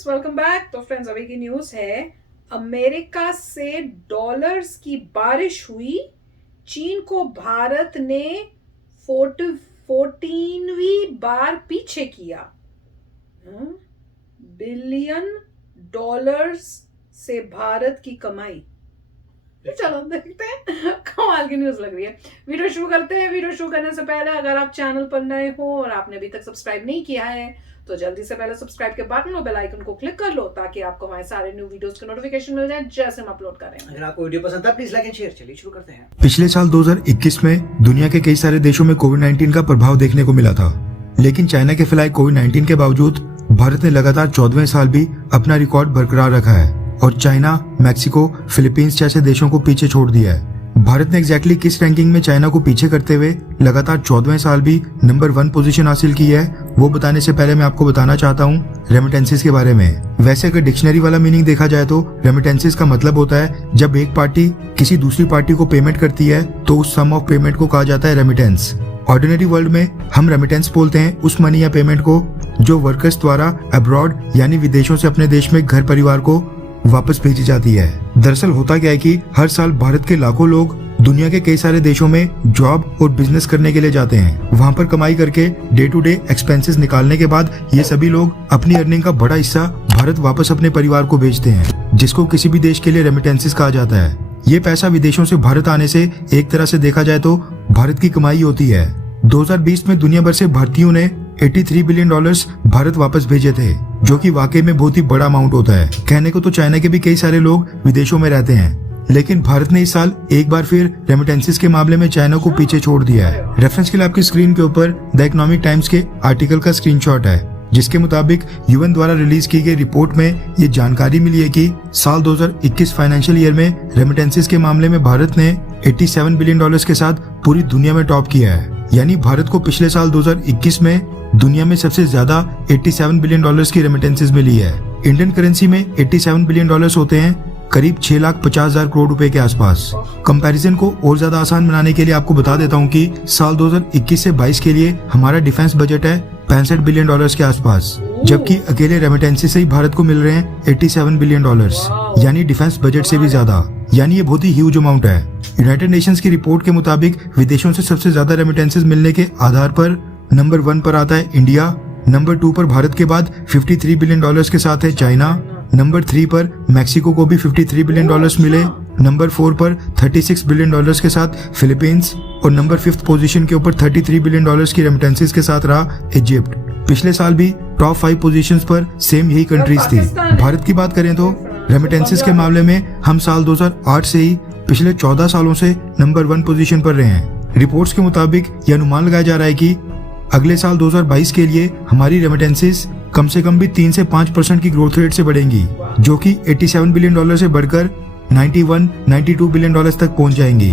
Friends, welcome back. तो friends, अभी की न्यूज है, अमेरिका से डॉलर्स की बारिश हुई। चीन को भारत ने 14वीं बार पीछे किया। बिलियन डॉलर्स से भारत की कमाई। तो चलो देखते हैं, कमाल की न्यूज लग रही है। वीडियो शुरू करते हैं। वीडियो शुरू करने से पहले अगर आप चैनल पर नए हो और आपने अभी तक सब्सक्राइब नहीं किया है तो जल्दी से पहले सब्सक्राइब के बटन और बेल आइकन को क्लिक कर लो ताकि आपको हमारे सारे न्यू वीडियोस के नोटिफिकेशन मिल जाए जैसे हम अपलोड करें। अगर आपको वीडियो पसंद है प्लीज लाइक एंड शेयर। चलिए शुरू करते हैं। पिछले साल 2021 में दुनिया के कई सारे देशों में कोविड-19 का प्रभाव देखने को मिला था, लेकिन चाइना के फैलाए कोविड-19 के बावजूद भारत ने लगातार 14वें साल भी अपना रिकॉर्ड बरकरार रखा है और चाइना, मैक्सिको, फिलीपींस जैसे देशों को पीछे छोड़ दिया है। भारत ने एग्जैक्टली किस रैंकिंग में चाइना को पीछे करते हुए लगातार 14वें साल भी नंबर 1 पोजीशन हासिल की है, वो बताने से पहले मैं आपको बताना चाहता हूँ रेमिटेंसेस के बारे में। वैसे अगर डिक्शनरी वाला मीनिंग देखा जाए तो रेमिटेंसेस का मतलब होता है जब एक पार्टी किसी दूसरी पार्टी को पेमेंट करती है तो उस सम ऑफ पेमेंट को कहा जाता है रेमिटेंस। ऑर्डिनरी वर्ल्ड में हम रेमिटेंस बोलते हैं उस मनी या पेमेंट को जो वर्कर्स द्वारा अब्रॉड यानी विदेशों से अपने देश में घर परिवार को वापस भेजी जाती है। दरअसल होता क्या है कि हर साल भारत के लाखों लोग दुनिया के कई सारे देशों में जॉब और बिजनेस करने के लिए जाते हैं। वहाँ पर कमाई करके डे टू डे एक्सपेंसेस निकालने के बाद ये सभी लोग अपनी अर्निंग का बड़ा हिस्सा भारत वापस अपने परिवार को भेजते हैं, जिसको किसी भी देश के लिए रेमिटेंसेस कहा जाता है। ये पैसा विदेशों से भारत आने से एक तरह से देखा जाए तो भारत की कमाई होती है। 2020 में दुनिया भर से भारतीयों ने 83 बिलियन डॉलर्स भारत वापस भेजे थे, जो कि वाकई में बहुत ही बड़ा अमाउंट होता है। कहने को तो चाइना के भी कई सारे लोग विदेशों में रहते हैं, लेकिन भारत ने इस साल एक बार फिर रेमिटेंसेस के मामले में चाइना को पीछे छोड़ दिया है। रेफरेंस के लिए आपकी स्क्रीन के ऊपर द इकोनॉमिक टाइम्स के आर्टिकल का स्क्रीनशॉट है, जिसके मुताबिक यूएन द्वारा रिलीज की गई रिपोर्ट में ये जानकारी मिली है कि साल 2021 फाइनेंशियल ईयर में रेमिटेंसेस के मामले में भारत ने 87 बिलियन डॉलर्स के साथ पूरी दुनिया में टॉप किया है। यानी भारत को पिछले साल 2021 में दुनिया में सबसे ज्यादा 87 बिलियन डॉलर्स की रेमिटेंसेस मिली है। इंडियन करेंसी में 87 बिलियन डॉलर्स होते हैं करीब 6,50,000 करोड़ रुपए के आसपास। कंपैरिजन को और ज्यादा आसान बनाने के लिए आपको बता देता हूँ कि साल 2021 से 22 के लिए हमारा डिफेंस बजट है 65 बिलियन डॉलर्स के आसपास, जबकि अकेले रेमिटेंसेस से ही भारत को मिल रहे हैं 87 बिलियन डॉलर्स, यानी डिफेंस बजट से भी ज्यादा। यानी ये बहुत ही ह्यूज अमाउंट है। यूनाइटेड नेशंस की रिपोर्ट के मुताबिक विदेशों से सबसे ज्यादा रेमिटेंसेस मिलने के आधार पर नंबर 1 पर आता है इंडिया, नंबर 2 पर भारत के बाद 53 बिलियन डॉलर्स के साथ है चाइना, नंबर 3 पर मैक्सिको को भी 53 बिलियन डॉलर्स मिले, नंबर 4 पर 36 बिलियन डॉलर्स के साथ फिलीपींस और नंबर 5th पोजीशन के ऊपर 33 बिलियन डॉलर्स की रेमिटेंसेस के साथ रहा इजिप्ट। पिछले साल भी टॉप 5 पोजीशंस पर सेम यही कंट्रीज थी। भारत की बात करें तो रेमिटेंसेस के मामले में हम साल 2008 से ही पिछले 14 सालों से नंबर 1 पोजीशन पर रहे हैं। रिपोर्ट्स के मुताबिक यह अनुमान लगाया जा रहा है कि अगले साल 2022 के लिए हमारी रेमिटेंसेस कम से कम भी 3 से 5% की ग्रोथ रेट से बढ़ेंगी, जो कि 87 बिलियन डॉलर से बढ़कर 92 बिलियन डॉलर्स तक पहुंच जाएंगी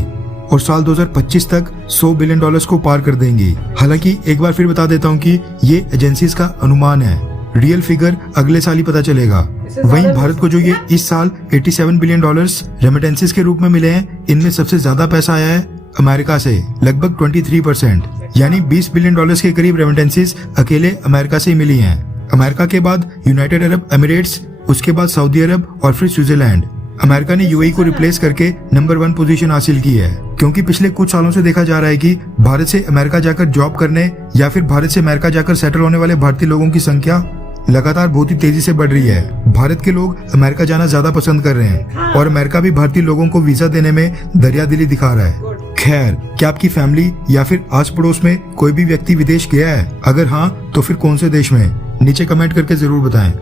और साल 2025 तक 100 बिलियन डॉलर्स को पार कर देंगी। हालांकि एक बार फिर बता देता हूं कि ये एजेंसीज का अनुमान है, रियल फिगर अगले साल ही पता चलेगा। वहीं भारत को जो ये इस साल 87 बिलियन डॉलर्स रेमिटेंसेस के रूप में मिले हैं, इनमें सबसे ज्यादा पैसा आया है अमेरिका से, लगभग 23%, यानी 20 बिलियन डॉलर्स के करीब रेमिटेंसेस अकेले अमेरिका से ही मिली हैं। अमेरिका के बाद यूनाइटेड अरब एमिरेट्स, उसके बाद सऊदी अरब और फिर स्विट्जरलैंड। अमेरिका ने यूएई को रिप्लेस करके नंबर 1 पोजीशन हासिल की है, क्योंकि पिछले कुछ सालों से देखा जा रहा है कि भारत से अमेरिका जाकर जॉब करने या फिर भारत से अमेरिका जाकर सेटल होने वाले भारतीय लोगों की संख्या लगातार बहुत ही तेजी से बढ़ रही है। भारत के लोग अमेरिका जाना ज्यादा पसंद कर रहे हैं और अमेरिका भी भारतीय लोगों को वीजा देने में दरियादिली दिखा रहा है। खैर, क्या आपकी फैमिली या फिर आस पड़ोस में कोई भी व्यक्ति विदेश गया है? अगर हाँ तो फिर कौन से देश में? नीचे कमेंट करके जरूर बताएं।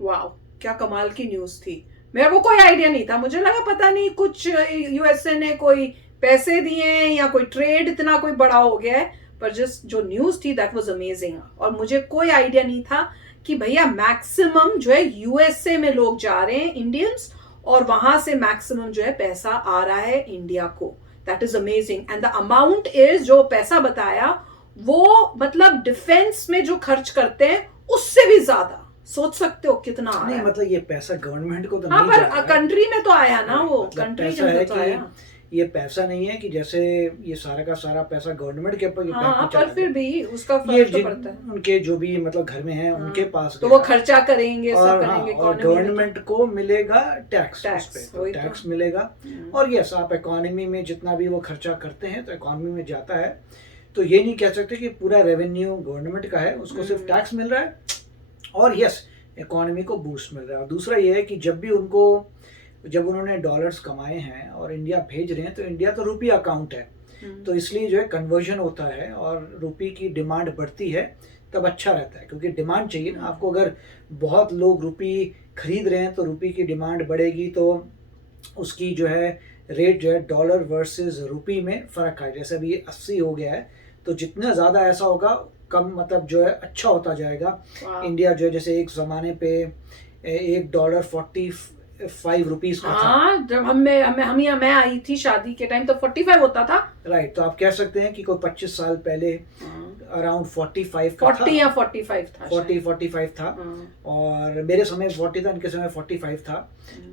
वाह, क्या कमाल की न्यूज थी। मेरे को कोई आइडिया नहीं था। मुझे लगा पता नहीं कुछ यूएसए ने कोई पैसे दिए हैं या कोई ट्रेड इतना कोई बड़ा हो गया है, पर जस्ट जो न्यूज थी दैट वाज अमेजिंग। और मुझे कोई आइडिया नहीं था कि भैया मैक्सिमम जो है यूएसए में लोग जा रहे हैं इंडियंस, और वहां से मैक्सिमम जो है पैसा आ रहा है इंडिया को। That is amazing. And the amount is, जो पैसा बताया वो मतलब डिफेंस में जो खर्च करते हैं उससे भी ज्यादा। सोच सकते हो कितना आ रहा है। नहीं मतलब ये पैसा गवर्नमेंट को तो हाँ, नहीं पर जा रहा है। कंट्री में तो आया ना, वो मतलब कंट्री पैसा में है तो कि आया। ये पैसा नहीं है कि जैसे ये सारा का सारा पैसा गवर्नमेंट के ऊपर हाँ, पर फिर भी उसका ये फर्क तो पड़ता है। उनके जो भी मतलब घर में हैं उनके पास तो वो खर्चा करेंगे, सब और करेंगे, और economy में गवर्नमेंट को मिलेगा टैक्स, टैक्स, उस पे वही तो। टैक्स मिलेगा। और यस, आप इकोनॉमी में जितना भी वो खर्चा करते हैं तो इकोनॉमी में जाता है। तो ये नहीं कह सकते कि पूरा रेवेन्यू गवर्नमेंट का है, उसको सिर्फ टैक्स मिल रहा है और यस इकोनॉमी को बूस्ट मिल रहा है। और दूसरा ये है कि जब उन्होंने डॉलर्स कमाए हैं और इंडिया भेज रहे हैं तो इंडिया तो रुपी अकाउंट है, तो इसलिए जो है कन्वर्जन होता है और रुपी की डिमांड बढ़ती है तब अच्छा रहता है, क्योंकि डिमांड चाहिए ना आपको। अगर बहुत लोग रुपी खरीद रहे हैं तो रुपी की डिमांड बढ़ेगी, तो उसकी जो है रेट जो है डॉलर वर्सेस रुपी में फ़र्क आए। जैसे अभी 80 हो गया है, तो जितना ज़्यादा ऐसा होगा कम मतलब जो है अच्छा होता जाएगा। इंडिया जो है जैसे एक ज़माने पे $1 45 रुपीज़ का था। हाँ, जब मैं आई थी शादी के टाइम तो 45 होता था। राइट, तो आप कह सकते हैं कि कोई 25 साल पहले अराउंड 45 का 40 या 45 था, 45 था। और मेरे समय 40 था, इनके समय 45 था।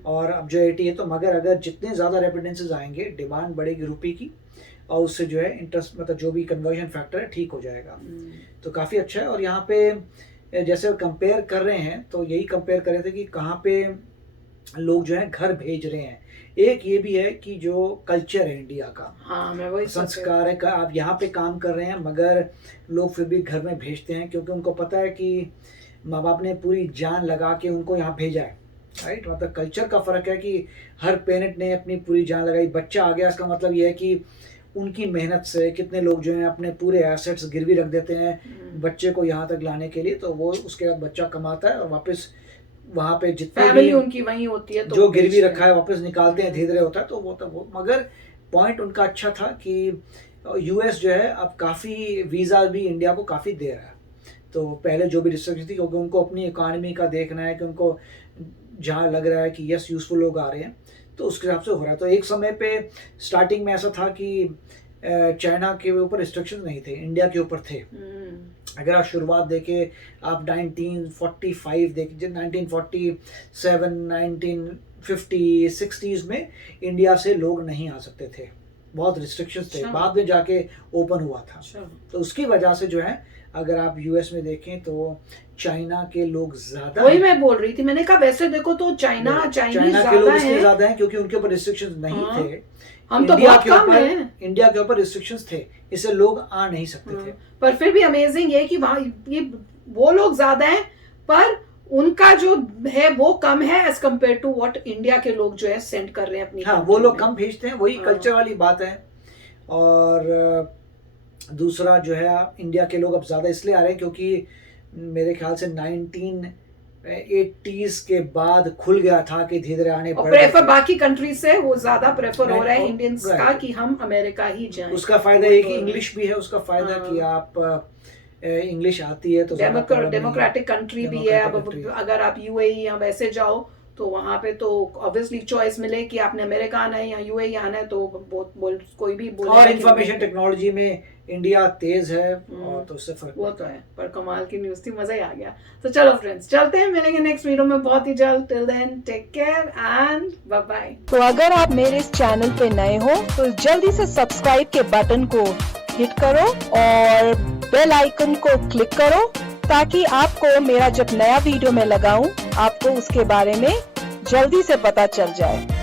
और अब जो 80 है। तो मगर अगर जितने ज़्यादा रेमिटेंसेस आएंगे, डिमांड बढ़ेगी रुपी की और उससे जो है इंटरेस्ट मतलब जो भी कन्वर्जन फैक्टर है ठीक हो जाएगा। तो काफ़ी अच्छा है। और यहाँ पे जैसे कंपेयर कर रहे हैं तो यही कंपेयर कर रहे थे कि कहाँ पे लोग जो है घर भेज रहे हैं। एक ये भी है कि जो कल्चर है इंडिया का, हाँ, मैं वही संस्कार है का, आप यहाँ पे काम कर रहे हैं मगर लोग फिर भी घर में भेजते हैं, क्योंकि उनको पता है कि माँ बाप ने पूरी जान लगा के उनको यहाँ भेजा है। राइट, मतलब कल्चर का फ़र्क है कि हर पेरेंट ने अपनी पूरी जान लगाई, बच्चा आ गया, इसका मतलब ये है कि उनकी मेहनत से कितने लोग जो हैं अपने पूरे एसेट्स गिरवी रख देते हैं बच्चे को यहाँ तक लाने के लिए। तो वो उसके बाद बच्चा कमाता है और वापस वहाँ पे जितने फैमिली उनकी वहीं होती है, तो जो गिरवी रखा है वापस निकालते हैं, धीरे धीरे होता है। तो वो मगर पॉइंट उनका अच्छा था कि यूएस जो है अब काफ़ी वीज़ा भी इंडिया को काफ़ी दे रहा है। तो पहले जो भी रिस्ट्रिक्शन थी, क्योंकि उनको अपनी इकॉनमी का देखना है कि उनको जहाँ लग रहा है कि यस यूज़फुल लोग आ रहे हैं तो उसके हिसाब से हो रहा है। तो एक समय पे स्टार्टिंग में ऐसा था कि चाइना के ऊपर रिस्ट्रिक्शन नहीं थे, इंडिया के ऊपर थे। अगर आप शुरुआत देखें, आप 1945 देखिए, 1947, 1950, 60s में इंडिया से लोग नहीं आ सकते थे, बहुत रिस्ट्रिक्शंस थे। बाद में जाके ओपन हुआ था। तो उसकी वजह से जो है अगर आप यूएस में देखें तो चाइना के लोग ज्यादा, वही मैं बोल रही थी, मैंने कहा वैसे देखो तो चाइना के लोग इसलिए ज्यादा हैं क्योंकि उनके ऊपर रिस्ट्रिक्शंस नहीं थे। हम तो बहुत कम हैं। इंडिया के ऊपर रिस्ट्रिक्शंस थे, इससे लोग आ नहीं सकते थे। पर फिर भी अमेजिंग है कि वहाँ ये वो लोग ज्यादा हैं पर उनका जो है वो कम है as compare to what India के लोग जो है सेंड कर रहे हैं अपनी। हाँ, वो लोग कम भेजते हैं, वही कल्चर वाली बात है। और दूसरा जो है इंडिया के लोग अब ज़्यादा इसलिए आ रहे हैं क्योंकि मेरे ख्याल से 1980s के बाद खुल गया था कि धीरे धीरे आने प्रेफर बाकी कंट्री से वो ज्यादा प्रेफर हो रहा है इंडियंस का कि हम अमेरिका ही जाएं। उसका फायदा ये कि इंग्लिश भी है, उसका फायदा कि आप इंग्लिश आती है तो डेमोक्रेटिक कंट्री भी है। अब अगर आप यूएई या वैसे जाओ तो वहाँ पे तो ऑब्वियसली चॉइस मिले कि आपने अमेरिका आना है या यूएई आना है, तो कोई भी बोले। और इंफॉर्मेशन टेक्नोलॉजी में इंडिया तेज है और तो उससे फर्क वो तो है। पर कमाल की न्यूज़ थी, मजा ही आ गया। तो चलो फ्रेंड्स, चलते हैं, मिलेंगे नेक्स्ट वीडियो में बहुत ही जल्द। Till then take care and bye bye. तो अगर आप मेरे इस चैनल पे नए हो तो जल्दी से सब्सक्राइब के बटन को हिट करो और बेल आइकन को क्लिक करो ताकि आपको मेरा जब नया वीडियो मैं लगाऊं आपको उसके बारे में जल्दी से पता चल जाए।